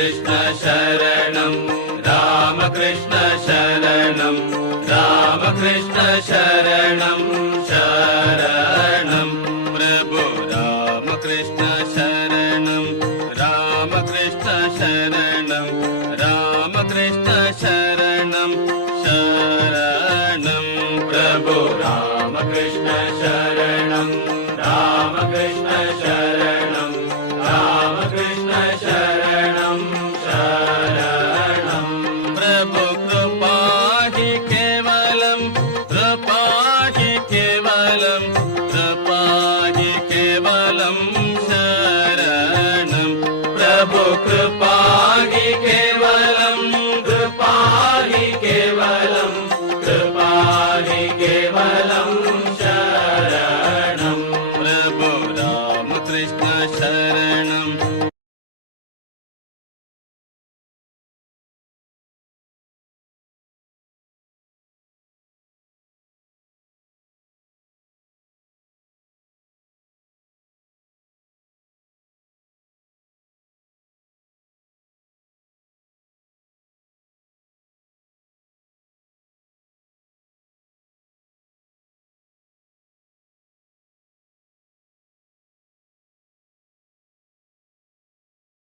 कृष्ण शरणं रामकृष्ण शरणं रामकृष्ण शरणं शरणं प्रभु रामकृष्ण शरणं रामकृष्ण शरणं रामकृष्ण शरणं शरणं प्रभु रामकृष्ण शरणं रामकृष्ण शरणं रामकृष्ण शरणं शरणं प्रभु कृपा हि केवलं कृपा हि केवलं कृपा हि केवलं शरणं प्रभु कृपा